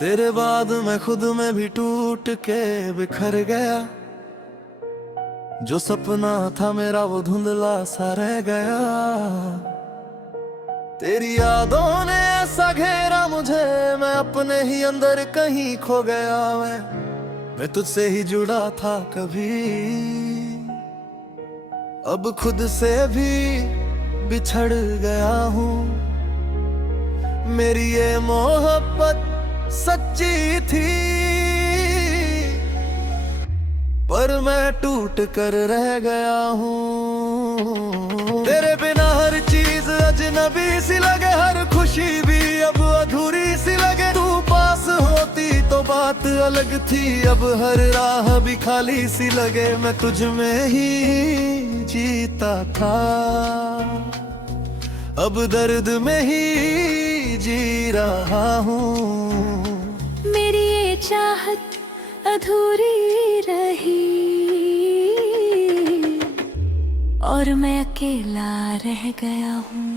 तेरे बाद मैं खुद में भी टूट के बिखर गया। जो सपना था मेरा वो धुंधला सा रह गया। तेरी यादों ने ऐसा घेरा मुझे, मैं अपने ही अंदर कहीं खो गया। मैं तुझसे ही जुड़ा था कभी, अब खुद से भी बिछड़ गया हूँ। मेरी ये मोहब्बत सच्ची थी, पर मैं टूट कर रह गया हूँ। तेरे बिना हर चीज अजनबी सी लगे, हर खुशी भी अब अधूरी सी लगे। तू पास होती तो बात अलग थी, अब हर राह भी खाली सी लगे। मैं तुझ में ही जीता था, अब दर्द में ही जी रहा हूँ। मेरी ये चाहत अधूरी रही और मैं अकेला रह गया हूँ।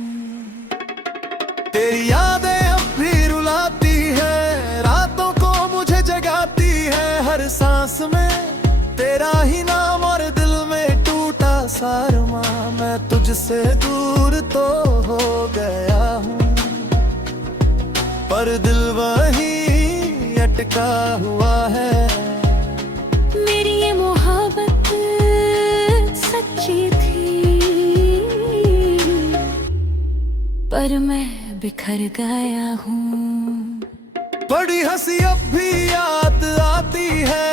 तेरी यादें अब भी रुलाती है, रातों को मुझे जगाती है। हर सांस में तेरा ही नाम और दिल में टूटा सा अरमां। मैं तुझसे दूर तो हो गया हूँ, पर दिल वहीं अटका हुआ है। मेरी ये मोहब्बत सच्ची थी, पर मैं बिखर गया हूँ। बड़ी हंसी अब भी याद आती है,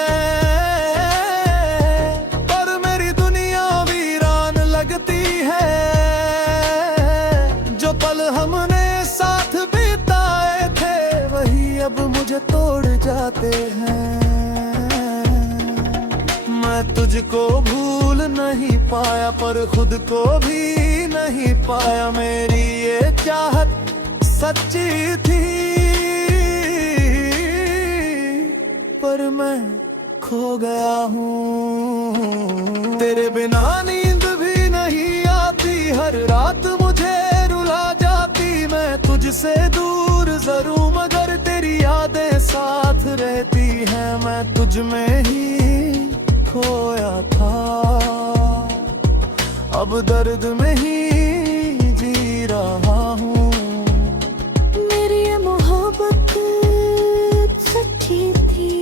पर मेरी दुनिया वीरान लगती है। जो पल हमने साथ बिताए थे, वही अब मुझे तोड़ जाते हैं। मैं तुझको भूल नहीं पाया, पर खुद को भी नहीं पाया। मेरी ये चाहत सच्ची थी, पर मैं खो गया हूँ। तेरे बिना नींद भी नहीं आती, हर रात मुझे रुला जाती। मैं तुझसे दूर जरूर, मगर तेरी यादें साथ रहती हैं। मैं तुझ में ही खोया था, अब दर्द में ही जी रहा हूँ। मेरी ये मोहब्बत सच्ची थी,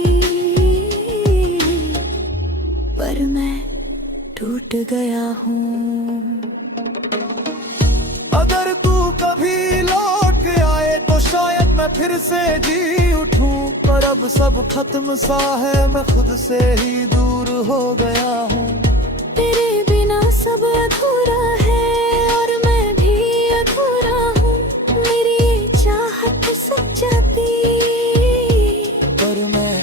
पर मैं टूट गया हूँ। अगर तू कभी लौट के आए तो शायद मैं फिर से जी उठूं, पर अब सब खत्म सा है, मैं खुद से ही दूर हो गया हूँ। तेरे बिना सब अधूरा है और मैं भी अधूरा हूँ। मेरी ये चाहत सच्ची, पर मैं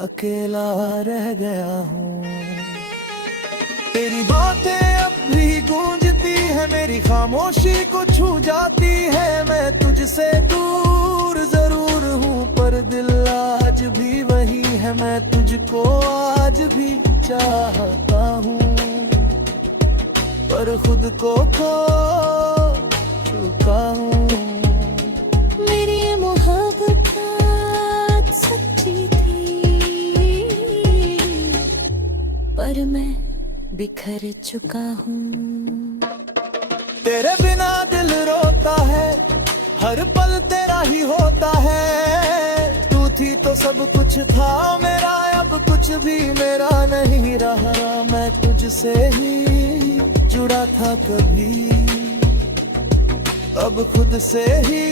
अकेला रह गया हूँ। तेरी बातें अब भी गूंजती है, मेरी खामोशी को छू जाती है। मैं तुझसे दूर जरूर हूँ, पर दिल आज भी वही है। मैं तुझको आज भी चाहता हूँ, पर खुद को खो चुका हूँ। मेरी ये मोहब्बत सच्ची थी, पर मैं बिखर चुका हूँ। तेरे बिना दिल रोता है, हर पल तेरा ही होता है। तू थी तो सब कुछ था मेरा, अब कुछ भी मेरा नहीं रहा। मैं तुझसे ही जुड़ा था कभी, अब खुद से ही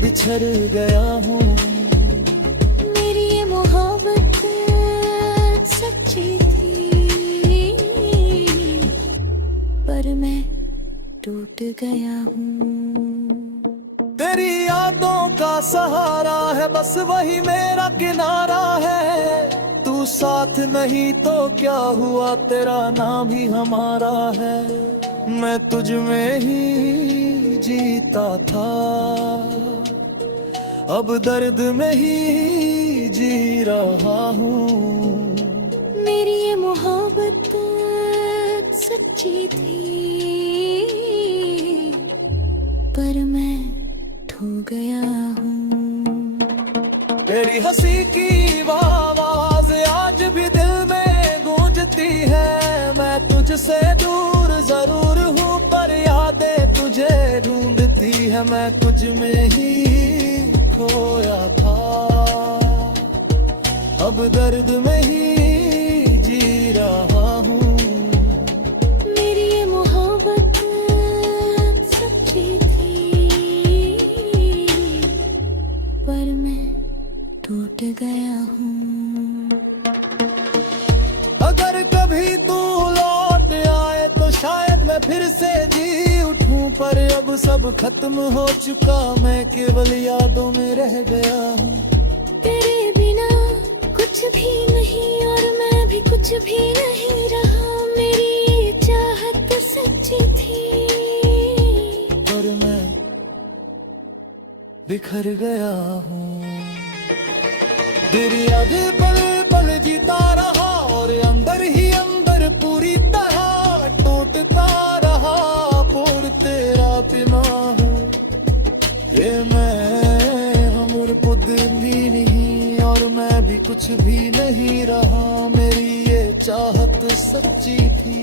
बिछड़ गया हूँ। मेरी ये मोहब्बत सच्ची थी, पर मैं टूट गया हूँ। तेरी यादों का सहारा है, बस वही मेरा किनारा है। तू साथ नहीं तो क्या हुआ, तेरा नाम ही हमारा है। मैं तुझ में ही जीता था, अब दर्द में ही जी रहा हूँ। सच्ची थी, पर मैं खो गया हूँ। तेरी हंसी की वो आवाज आज भी दिल में गूंजती है। मैं तुझसे दूर जरूर हूँ पर यादें तुझे ढूंढती है। मैं तुझ में ही खोया था, अब दर्द में ही जी रहा हूँ। मेरी ये मोहब्बत सच्ची थी, पर मैं टूट गया हूँ। अगर कभी तू लौट आए तो शायद मैं फिर से जी उठूं, पर अब सब खत्म हो चुका, मैं केवल यादों में रह गया हूँ। तेरे बिना कुछ भी नहीं और मैं भी कुछ भी नहीं रहा। मेरी ये चाहत सच्ची थी, पर मैं बिखर गया हूँ। तेरी याद पल पल जीता रहा और अंदर ही अंदर पूरी तरह टूटता रहा। पूर तेरा पिना हूँ ये मैं, हमर पुद भी नहीं और मैं भी कुछ भी नहीं रहा। मेरी ये चाहत सच्ची थी,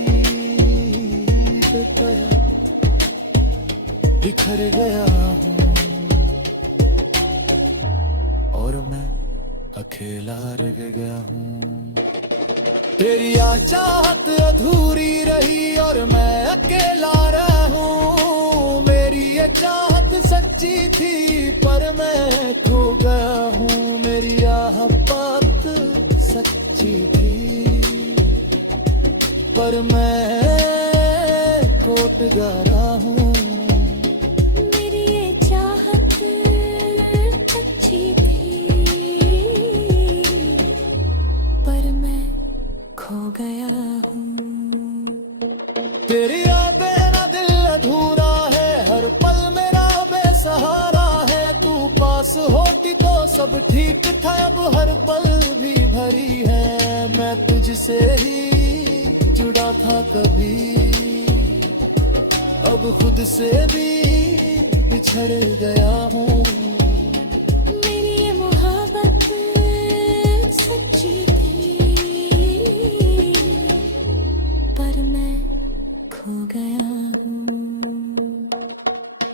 बिखर गया हूँ और मैं अकेला रह गया हूँ। तेरी आ चाहत अधूरी रही और मैं अकेला रहूं। मेरी ये चाहत सच्ची थी पर मैं खो गया हूँ। मेरी यह बात सच्ची थी पर मैं टूट गया हूँ। मेरी ये चाहत सच्ची थी, पर मैं खो गया हूँ। तेरी यादें ना दिल अधूरा है, हर पल मेरा बेसहारा है। तू पास होती तो सब ठीक था, अब हर पल भी भरी है। मैं तुझसे ही जुड़ा था कभी, अब खुद से भी बिछड़ गया हूँ। मेरी ये मोहब्बत सच्ची थी, पर मैं खो गया हूँ।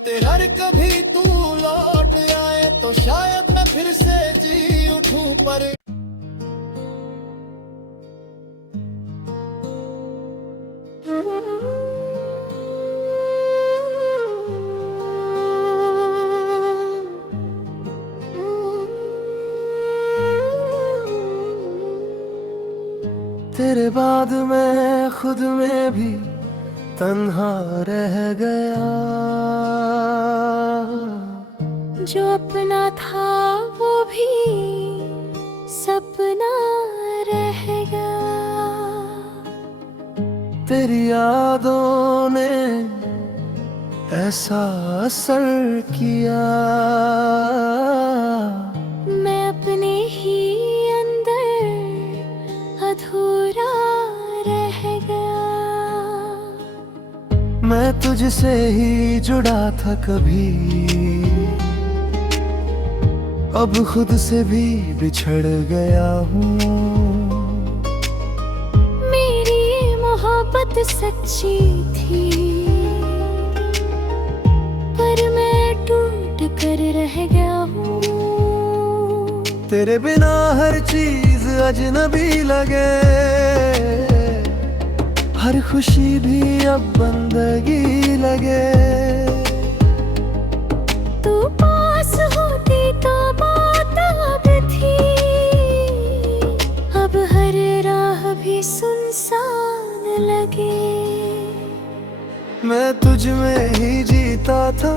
तेरा कभी तू लौट आए तो शायद मैं फिर से जी उठूं, पर तेरे बाद मैं खुद में भी तन्हा रह गया। जो अपना था वो भी सपना रह गया। तेरी यादों ने ऐसा असर किया, मैं अपने ही अंदर अधूरा रह गया। मैं तुझसे ही जुड़ा था कभी, अब खुद से भी बिछड़ गया हूँ। मेरी ये मोहब्बत सच्ची थी, पर मैं टूट कर रह गया हूँ। तेरे बिना हर चीज अजनबी लगे, हर खुशी भी अब बंदगी लगे। तू पास होती तो बात अब थी, अब हर राह भी सुनसान लगे। मैं तुझ में ही जीता था,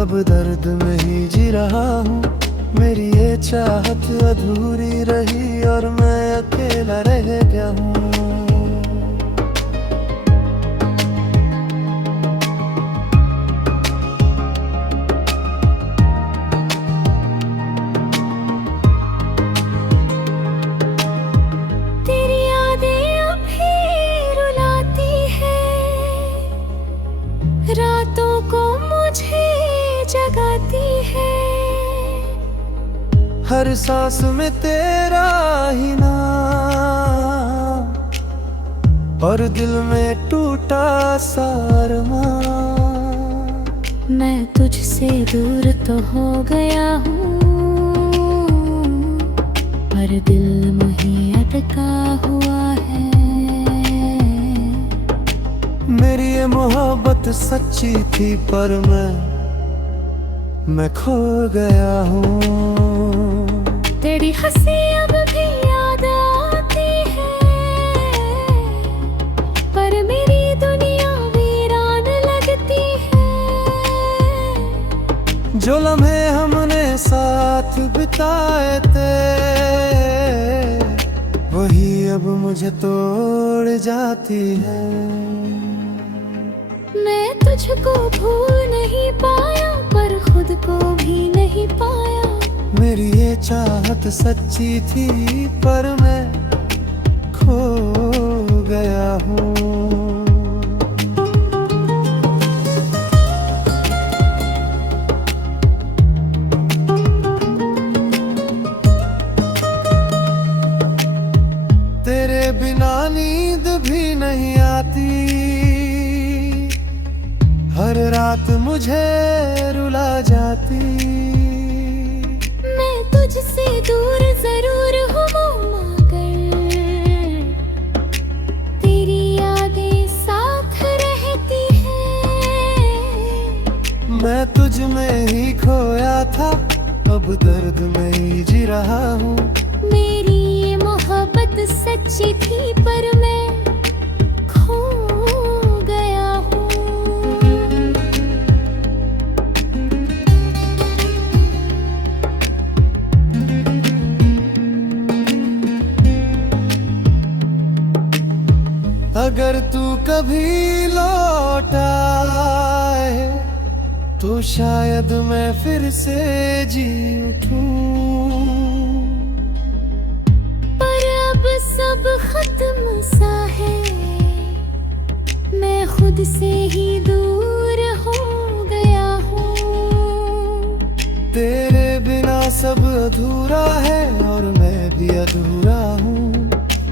अब दर्द में ही जी रहा हूँ। मेरी ये चाहत अधूरी रही और मैं अकेला रह गया हूँ। तेरी यादें अब भी रुलाती है, हर सांस में तेरा ही नाम, और दिल में टूटा सा अरमान। मैं तुझसे दूर तो हो गया हूँ, पर दिल मुझे अटका हुआ है। मेरी ये मोहब्बत सच्ची थी, पर मैं खो गया हूँ। तेरी हंसी अब भी याद आती है, पर मेरी दुनिया वीरान लगती है। जो लम्हे हमने साथ बिताए थे, वही अब मुझे तोड़ जाती है। मैं तुझको भूल नहीं पाया, पर खुद को भी नहीं पाया। मेरी ये चाहत सच्ची थी, पर मैं खो गया हूँ। तेरे बिना नींद भी नहीं आती, हर रात मुझे रुला जाती। मैं तुझसे दूर जरूर हूँ, मगर तेरी यादें साथ रहती हैं। मैं तुझ में ही खोया था, अब दर्द में ही जी रहा हूँ। मेरी ये मोहब्बत सच्ची थी, पर मैं खो गया हूँ। अगर तू कभी लौट आए, तो शायद मैं फिर से जी उठूं। पर अब सब खत्म सा है, मैं खुद से ही दूर हो गया हूँ। तेरे बिना सब अधूरा है, और मैं भी अधूरा हूँ।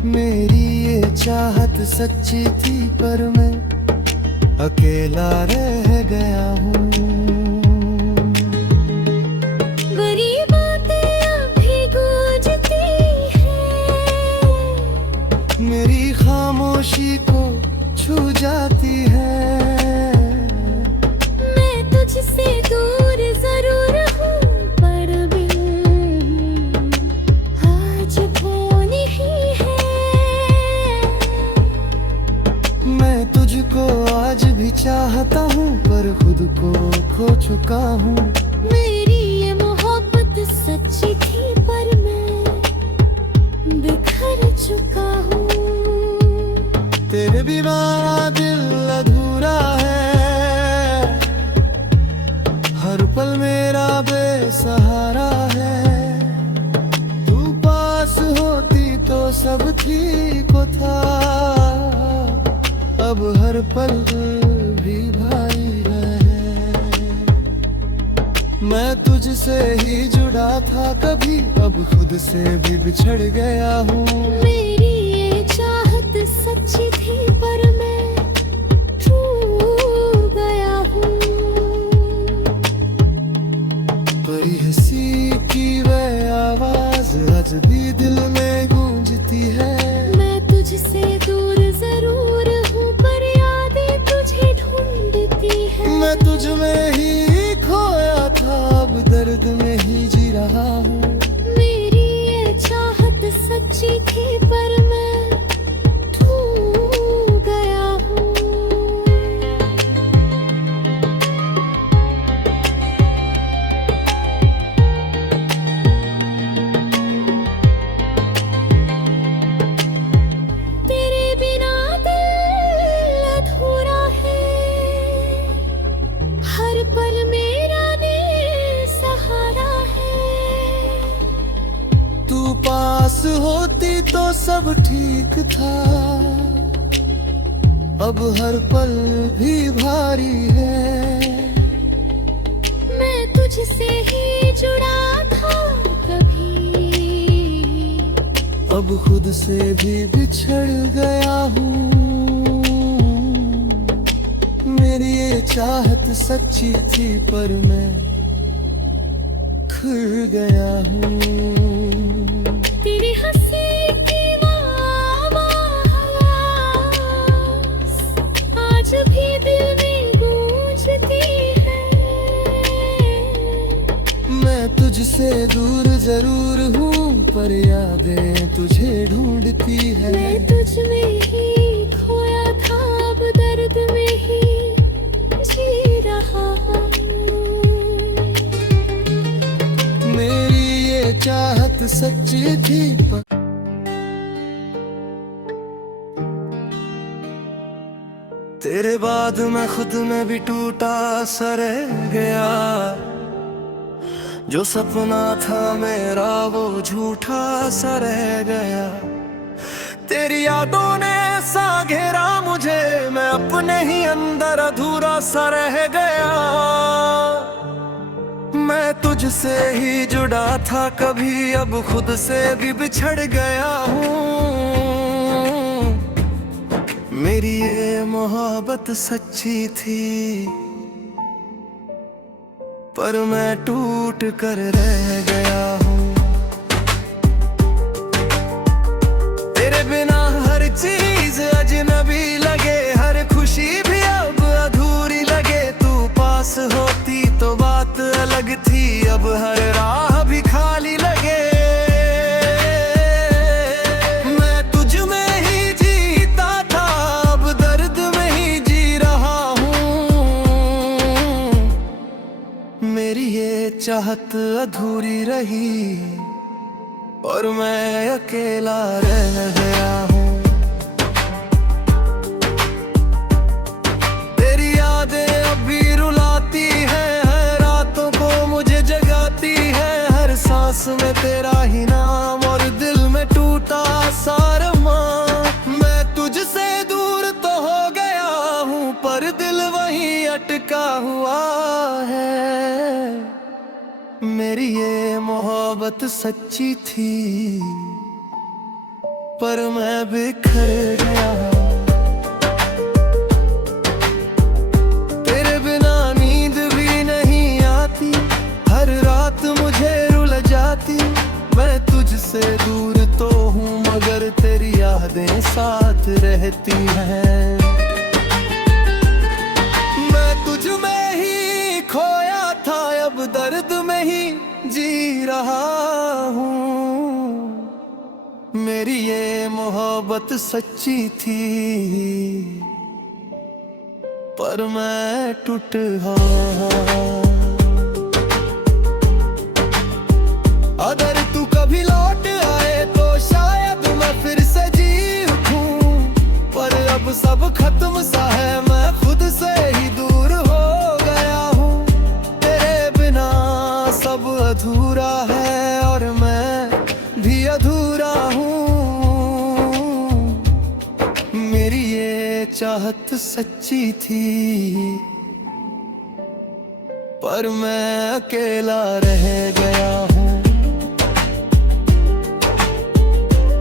मेरी ये चाहत सच्ची थी, पर मैं अकेला रह गया हूँ। बुरी बातें अभी गूंजती हैं, मेरी खामोशी को छू जाती है। मैं तुझसे दूर जरूर हूँ, पर बिन आज वो नहीं है। मैं तुझको आज भी चाहता हूँ, पर खुद को खो चुका हूँ। मेरी ये मोहब्बत सच्ची थी, पर मैं बिखर चुका हूँ। तेरे बिना दिल अधूरा है, हर पल मेरा बेसहारा है। तू पास होती तो सब ठीक था, अब हर पल भी भारी है। मैं तुझसे ही जुड़ा था कभी, अब खुद से भी बिछड़ गया हूँ। मेरी ये चाहत सच्ची थी, पर मैं टूट गया हूँ। बड़ी हंसी की वह आवाज आज भी दिल में गूंजती है। मैं तुझसे दूर जरूर हूँ, पर यादें तुझे ढूंढती है। मैं तुझ में ही खोया था, अब दर्द में ही जी रहा हूँ। मेरी ये चाहत सच्ची थी, पर मैं टूट गया हूँ। तेरे बिना दिल अधूरा है, हर पल मेरा बेसहारा है। तू पास होती तो सब ठीक था, अब हर पल भी भारी है। मैं तुझसे ही जुड़ा था कभी, अब खुद से भी बिछड़ गया हूँ। मेरी ये चाहत सच्ची थी पर मैं खो गया हूँ। तेरी हंसी की आवाज़ आज भी दिल में गूंजती है। मैं तुझसे दूर जरूर हूँ पर यादें तुझे ढूंढती है। मैं तुझ में ही खोया था, अब दर्द में ही जी रहा हूँ। मेरी ये चाहत सच्ची थी पर तेरे बाद मैं खुद में भी टूटा सा रह गया। जो सपना था मेरा वो झूठा सा रह गया। तेरी यादों ने ऐसा घेरा मुझे, मैं अपने ही अंदर अधूरा सा रह गया। मैं तुझसे ही जुड़ा था कभी, अब खुद से भी बिछड़ गया हूँ। मेरी ये मोहब्बत सच्ची थी पर मैं टूट कर रह गया हूँ। तेरे बिना हर चीज अजनबी लगे, हर खुशी भी अब अधूरी लगे। तू पास होती तो बात अलग थी, अब हर राह भी खाली लगे। मैं तुझ में ही जीता था, अब दर्द में ही जी रहा हूँ। मेरी ये चाहत अधूरी रही और मैं अकेला रह गया हूँ। तेरी यादें अब भी रुलाती है, हर रातों को मुझे जगाती है। हर सांस में तेरा ही नाम और दिल में टूटा सा अरमां। मैं तुझसे दूर तो हो गया हूँ पर दिल वहीं अटका हुआ है। मेरी ये मोहब्बत सच्ची थी पर मैं बिखर गया। तेरे बिना नींद भी नहीं आती, हर रात मुझे रुल जाती। मैं तुझसे दूर तो हूँ मगर तेरी यादें साथ रहती हैं। मैं तुझ में ही खोया था, अब दर्द में ही जी रहा हूँ। मेरी ये मोहब्बत सच्ची थी पर मैं टूट गया। अगर तू कभी लौट आए तो शायद मैं फिर से जी उठूं, पर अब सब खत्म सा है, मैं खुद से ही दूर हो गया हूँ। तेरे बिना सब अधूरा है और मैं भी अधूरा हूँ। मेरी ये चाहत सच्ची थी पर मैं अकेला रह गया हूँ।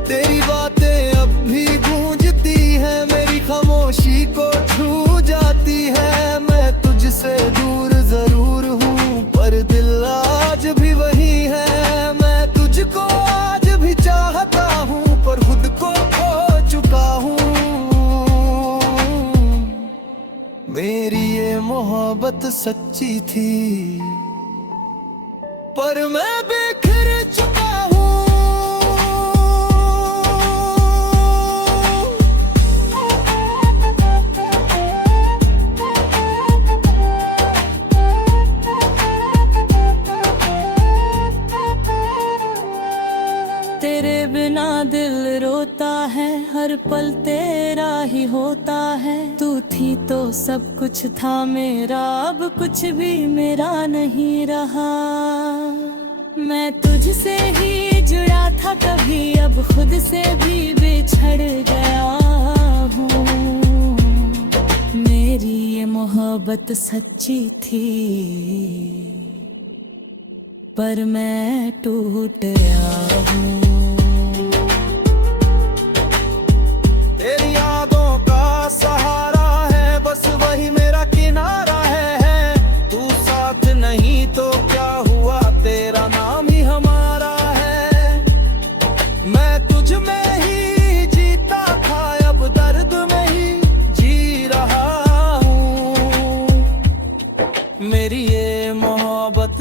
तेरी बातें अब भी गूंजती हैं, मेरी खामोशी को छू जाती है। मैं तुझसे दूर जरूर हूँ पर दिल आज भी वही है। मैं तुझको आज भी चाहता हूँ पर खुद को खो चुका हूँ। मेरी ये मोहब्बत सच्ची थी पर मैं बिखर चुका हूँ। तेरे बिना दिल रोता है, हर पल तेरा ही होता है। तू थी तो सब कुछ था मेरा, अब कुछ भी मेरा नहीं रहा। मैं तुझसे ही जुड़ा था कभी, अब खुद से भी बिछड़ गया हूँ। मेरी ये मोहब्बत सच्ची थी पर मैं टूट गया हूँ।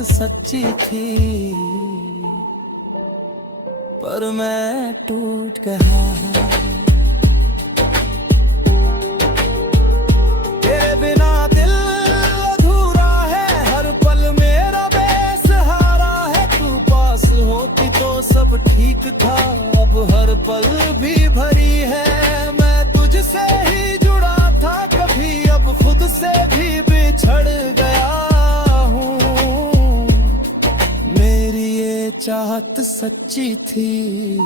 सच्ची थी, पर मैं टूट गया हूँ। तेरे बिना दिल अधूरा है, हर पल मेरा बेसहारा है। तू पास होती तो सब ठीक था, अब हर पल भी भरी है। मैं तुझसे ही जुड़ा था कभी, अब खुद से भी बिछड़ गया हूँ। मेरी ये चाहत सच्ची थी,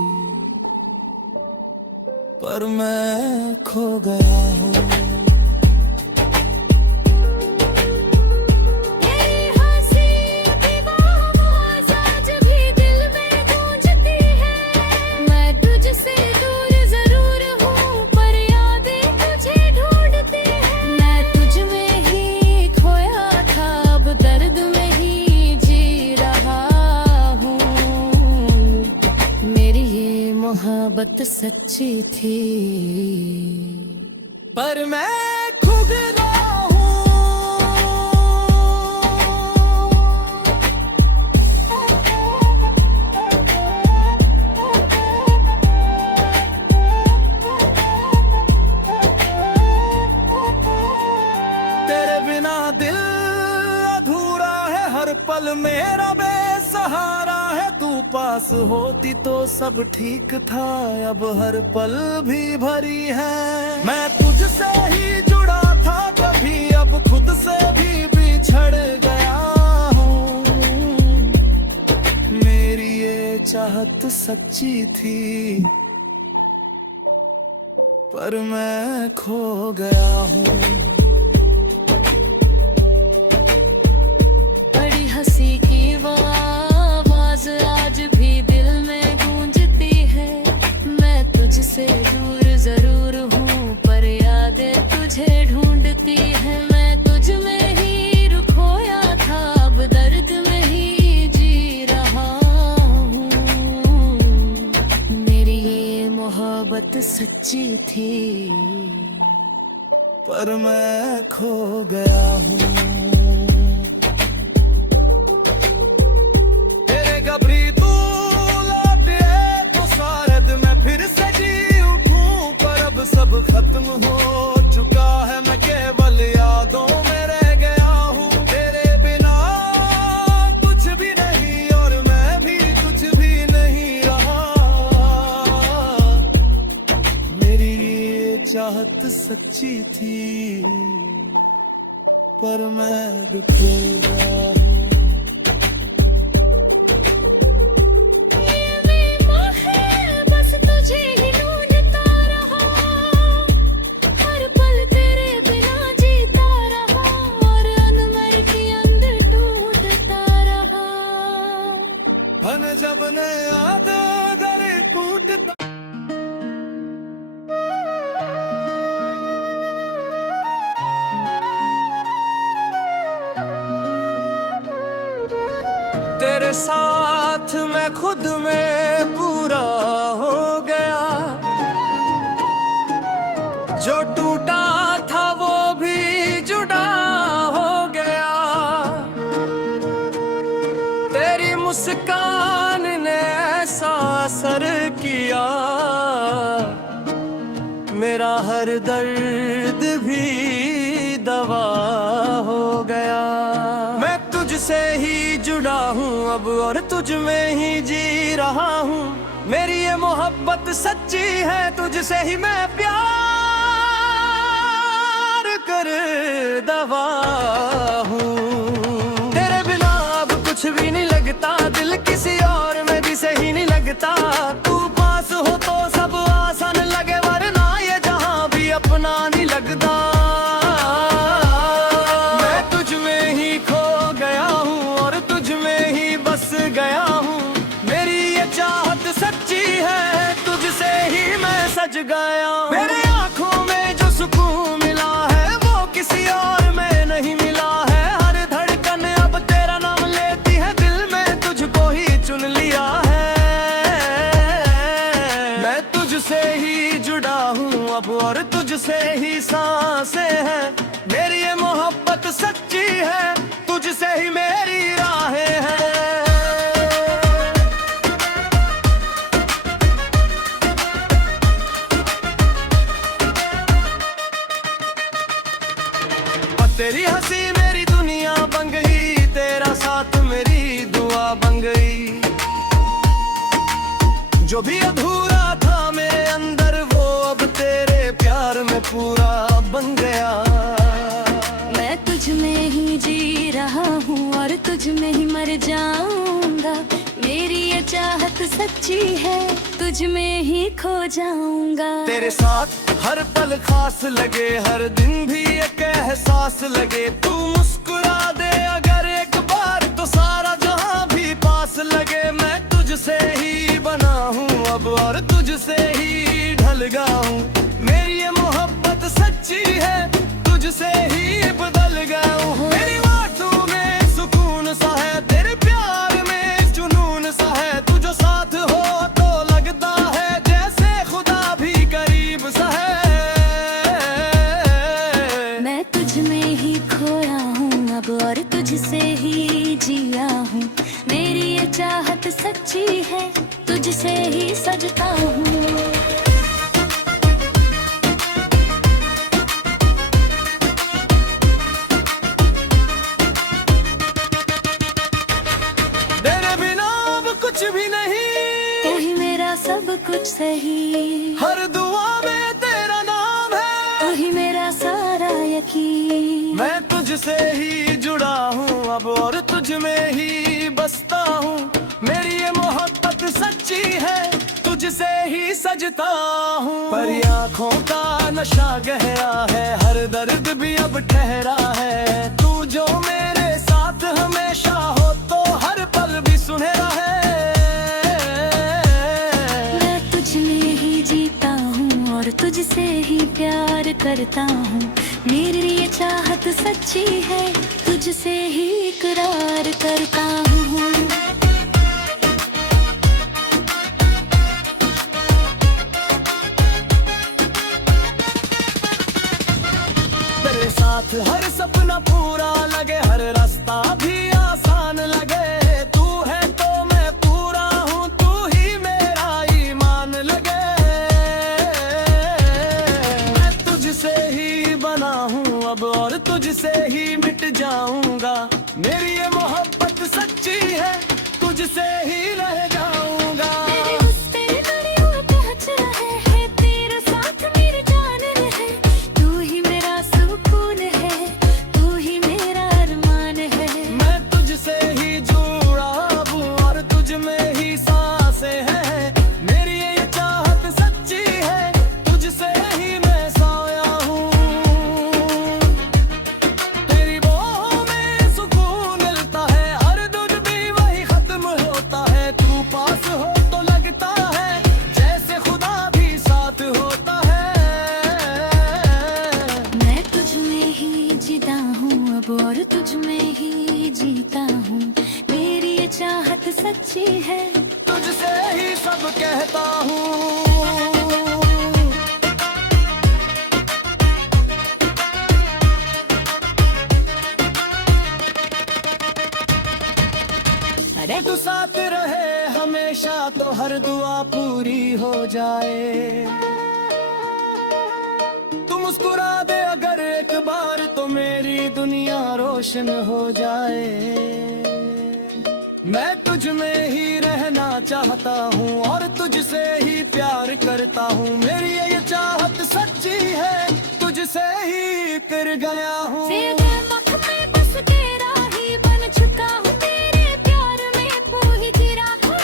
पर मैं खो गया हूँ। मोहब्बत सच्ची थी, पर मैं खो गया हूँ। तेरे बिना दिल अधूरा है, हर पल मेरा बेसहारा है। तू पास होती तो सब ठीक था, अब हर पल भी भरी है। मैं तुझसे ही जुड़ा था कभी, अब खुद से भी बिछड़ गया हूँ। मेरी ये चाहत सच्ची थी, पर मैं खो गया हूँ। बड़ी हंसी की वो आवाज आज भी दिल में गूंजती है। मैं तुझसे दूर जरूर हूँ, पर यादें तुझे ढूंढती है। मैं तुझ में ही खोया था, अब दर्द में ही जी रहा हूँ। मेरी ये मोहब्बत सच्ची थी, पर मैं खो गया हूँ। सब खत्म हो चुका है, मैं केवल यादों में रह गया हूँ। तेरे बिना कुछ भी नहीं, और मैं भी कुछ भी नहीं रहा। मेरी ये चाहत सच्ची थी, पर मैं बिखर गया हूँ। जब ने याद करे टूटता, तेरे साथ मैं खुद में पूरा हो गया। जो टूटा था वो भी जुड़ा हो गया। तेरी मुस्कान ने ऐसा असर किया, मेरा हर दर्द भी दवा हो गया। मैं तुझसे ही जुड़ा हूँ अब, और तुझ में ही जी रहा हूँ। मेरी ये मोहब्बत सच्ची है, तुझसे ही मैं प्यार कर दवा हूँ। तेरे बिना अब कुछ भी नहीं लगता, दिल किसी और में भी सही नहीं लगता। तू पास हो तो सब आसान लगे, वरना ये जहां भी अपना नहीं लगता। मैं तुझ में ही खो गया हूँ, और तुझ में ही बस गया हूँ। मेरी ये चाहत सच्ची है, तुझसे ही मैं सज गया। मेरे आंखों में जो सुकून मिला है, वो किसी और में नहीं मिला है। हर धड़कन अब तेरा नाम लेती है, दिल में तुझको ही चुन लिया है। मैं तुझसे ही जुड़ा हूँ अब, और तुझसे ही सांसें हैं। मेरी ये मोहब्बत सच्ची है, तुझसे ही मेरी राहें सच्ची है, तुझ में ही खो जाऊंगा। तेरे साथ हर पल खास लगे, हर दिन भी एक एहसास लगे। तू मुस्कुरा दे अगर एक बार तो सारा जहां भी पास लगे। मैं तुझसे ही बना हूँ अब और तुझसे ही ढल गया हूँ। मेरी ये मोहब्बत सच्ची है, तुझसे ही बदल गया हूँ। मेरी बातों में सुकून सा है, तेरे प्यार में जुनून सा है। तू जो साथ हो तो लगता है जैसे खुदा भी करीब सा है। मैं तुझ में ही खोया हूँ अब और तुझसे ही जिया हूँ। मेरी ये चाहत सच्ची है, तुझसे ही सजता हूँ। तेरे बिना अब कुछ भी नहीं, तू ही मेरा सब कुछ सही। हर दुआ में तेरा नाम है, तू ही मेरा सारा यकीन। मैं तुझसे ही जुड़ा हूँ अब और तुझ में ही बसता हूँ। मेरी ये मोहब्बत सच्ची है, तुझसे ही सजता हूँ। पर ये आँखों का नशा गहरा है, हर दर्द भी अब ठहरा है। तू जो मेरे साथ हमेशा हो तो हर पल भी सुनहरा है। मैं तुझ में ही जीता हूँ और तुझसे ही प्यार करता हूँ। मेरी ये चाहत सच्ची है, तुझसे ही इकरार करता हूँ। तेरे साथ हर सपना पूरा लगे, हर रास्ता भी आसान लगे। तू है तो मैं पूरा हूँ, तू ही मेरा ईमान लगे। मैं तुझसे ही बना हूँ अब और तुझसे ही मिट जाऊंगा। मेरी ये मोहब्बत सच्ची है, तुझसे ही रह जाऊंगा। मेरे उस तेरे नड़ियों पहुँच रहे हैं, तेरे साथ मेरी जान रहे। तू ही मेरा सुकून है, तू ही मेरा अरमान है। मैं तुझसे ही जुड़ा हूँ और तुझ में ही सांसें हैं। मेरी ये चाहत सच्ची है, तुझसे ही मैं सोया हूँ। तेरी बाहों में सुकून मिलता है, हर दुख भी वही खत्म होता है। तू पास हो तो लगता है जैसे खुदा भी साथ होता है। मैं तुझ में ही जीता हूँ अब और तुझ में ही जीता हूँ। मेरी ये चाहत सच्ची है, तुझसे ही सब कहता हूँ। अरे तू साथ रहे हमेशा तो हर दुआ पूरी हो जाए। तू मुस्कुरा दे अगर एक बार तो मेरी दुनिया रोशन हो जाए। मैं तुझ में ही रहना चाहता हूँ और तुझसे ही प्यार करता हूँ। मेरी ये चाहत सच्ची है, तुझसे ही कर गया हूँ। सीधे मख में बस तेरा ही बन चुका हूँ। तेरे प्यार में पूरी गिरा हूँ।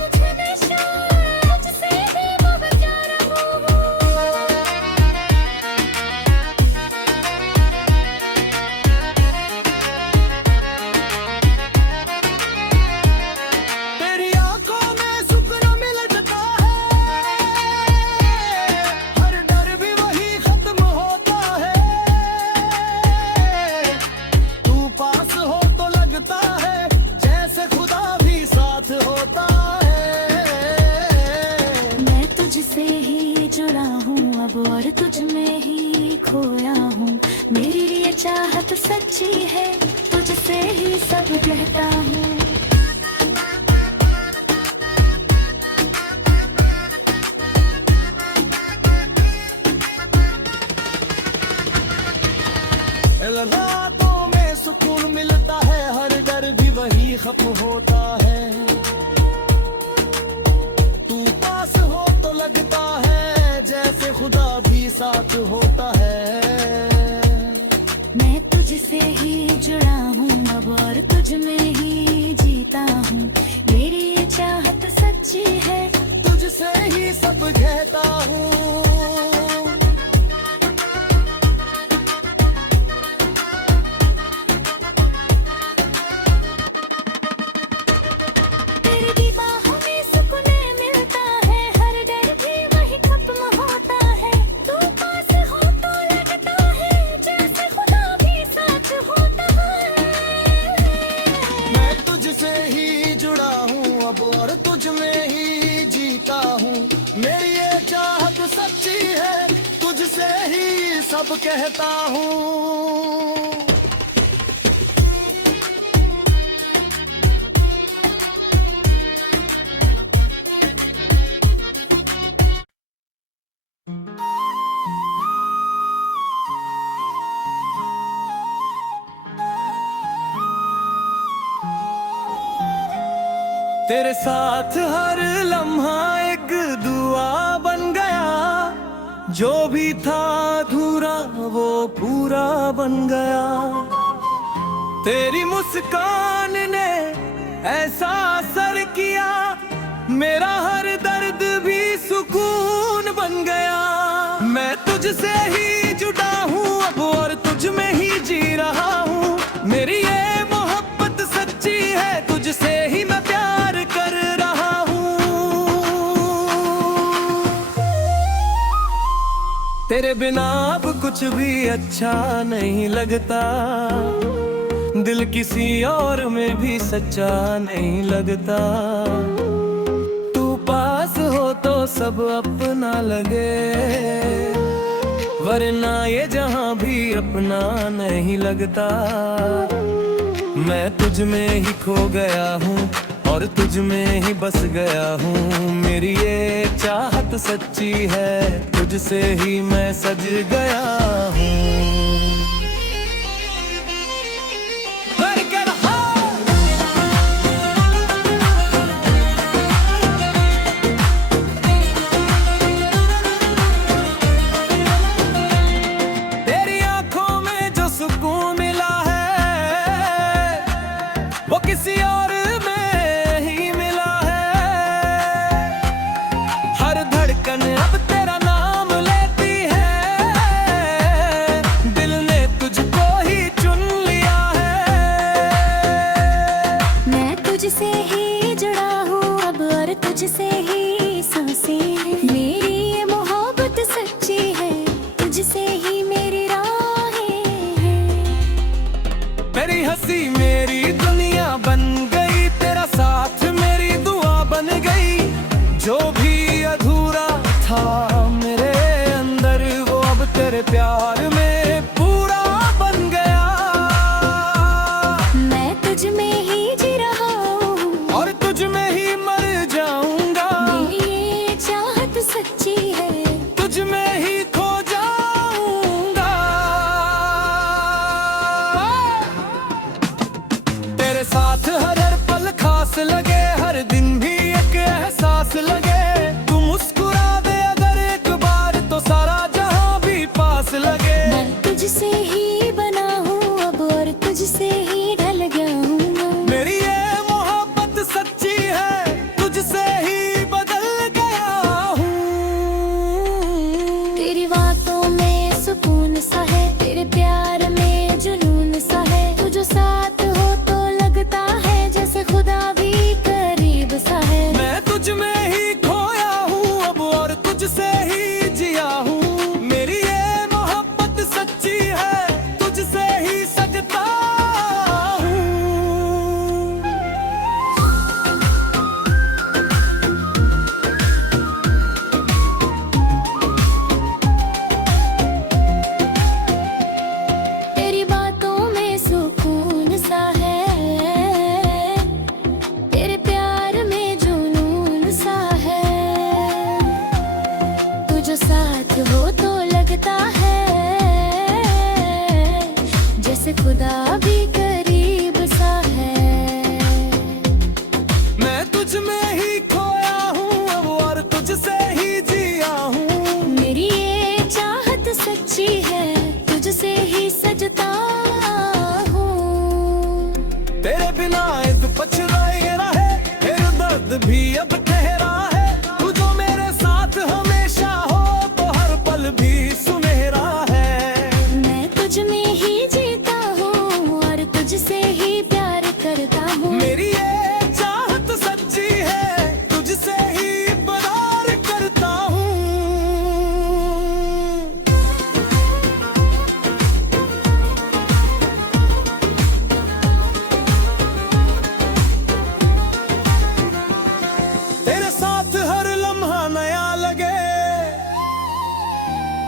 मुझे हमेशा तुझसे ही मैं प्यार हूँ। तेरी आंखों में सुकून मिलता है, हर डर भी वही खत्म होता है। तू पास हो तो लगता है जैसे खुदा भी साथ होता है। मैं तुझसे ही जुड़ा हूँ अब और तुझ में ही खोया हूँ। मेरी ये चाहत सच्ची है, तुझसे ही सब कहता हूँ। रातों में सुकून मिलता है, हर डर भी वही खत्म होता है। तू पास हो तो लगता है जैसे खुदा भी साथ होता है। मैं तुझसे ही जुड़ा हूँ अब और तुझ में ही जीता हूँ। मेरी ये चाहत सच्ची सच्ची है, तुझसे ही सब कहता हूँ। तेरी भी बाहों में सुकून मिलता है, हर डर भी वही खत्म होता है। तू पास हो तो लगता है जैसे खुदा भी साथ होता है। मैं तुझसे ही जुड़ा हूँ अब और तुझ में ही जीता हूँ। मेरी ये चाहत सच्ची है, तुझसे ही सब कहता हूँ। तेरे साथ हर लम्हा एक दुआ बन गया, जो भी था अधूरा वो पूरा बन गया। तेरी मुस्कान ने ऐसा असर किया, मेरा हर दर्द भी सुकून बन गया। मैं तुझसे ही जुड़ा हूँ अब और तुझ में ही जी रहा हूँ। मेरी ये मोहब्बत सच्ची है, तुझसे ही मैं प्यार कर रहा हूँ। तेरे बिना अब कुछ भी अच्छा नहीं लगता, दिल किसी और में भी सच्चा नहीं लगता। तू पास हो तो सब अपना लगे, वरना ये जहां भी अपना नहीं लगता। मैं तुझ में ही खो गया हूँ और तुझ में ही बस गया हूँ। मेरी ये चाहत सच्ची है, तुझसे ही मैं सज गया हूँ। तेरी आंखों में जो सुकून मिला है, वो किसी और में ही मिला है। हर धड़कन अब तेरा नाम लेती है,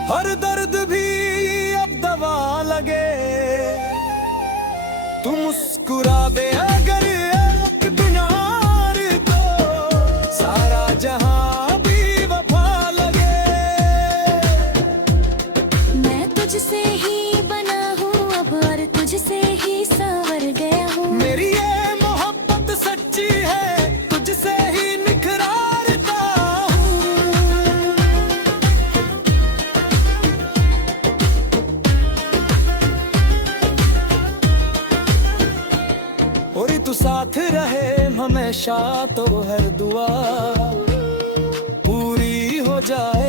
हर दर्द भी अब दवा लगे। तू मुस्कुरा दे अगर एक प्यार को, सारा जहां भी वफा लगे। मैं तुझसे ही बना हूँ अब और तुझसे ही संवर गया हूँ। मेरी ये मोहब्बत सच्ची है, तुझसे ही निखरता हूँ। और तू साथ रहे हमेशा तो हर दुआ पूरी हो जाए।